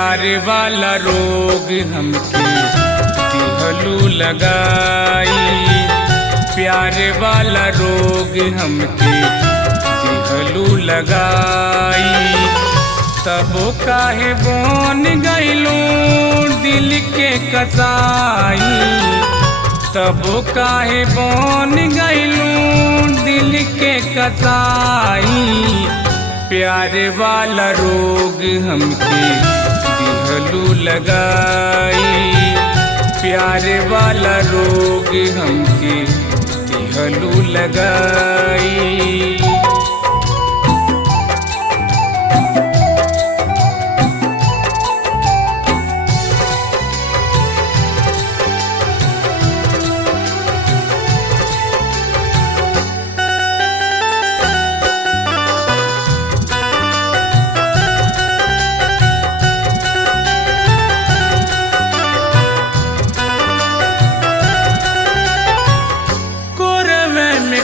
प्यार वाला रोग हमके दिहलू लगाई, प्यार वाला रोग हमके दिहलू लगाई। तबो काहे बन गइलू दिल के कसाई, तबो काहे बन गइलू दिल के कसाई। प्यार वाला रोग हमके दिहलू लगाई, प्यार वाला रोग हमके दिहलू लगाई।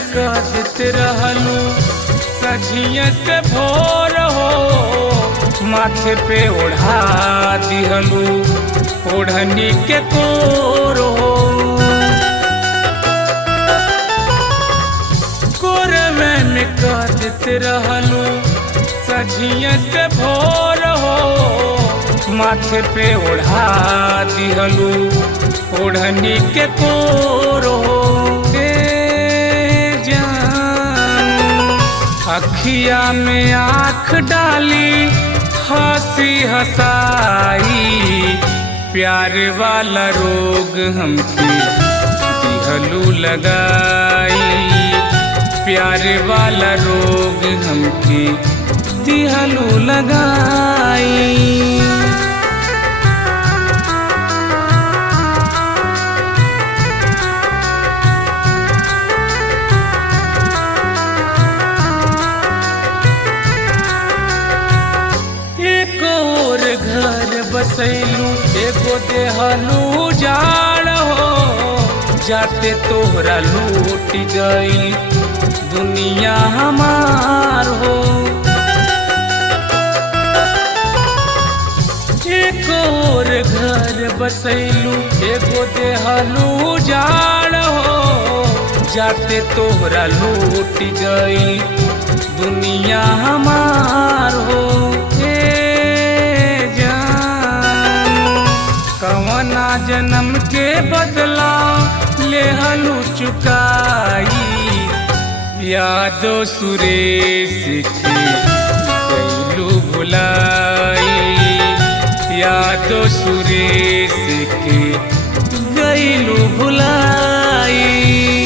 कहत रहलू सझिया से भोर हो, माथे पे ओढ़ा दिहलू ओढ़नी के कोर हो। कोरवे में कहत रहलू सझिया से भोर हो, माथे पे ओढ़ा दिहलू ओढ़नी के कोर हो। अखिया में आँख डाली हंसी हंसाई, प्यार वाला रोग हमके दिहलू लगाई, प्यार वाला रोग हमके दिहलू लगाई। घर बसैलू एगो देहलू जाड़ हो, जाते तोहरा लूट गई दुनिया हमार हो। एक और घर बसैलू एगो देहलू जाड़ हो, जाते तोहरा लूट गई दुनिया हमार हो। कवना जन्म के बदला लेहलू चुकाई, यादो सुरेश के गइलू भुलाई, यादो सुरेश के गइलू भुलाई।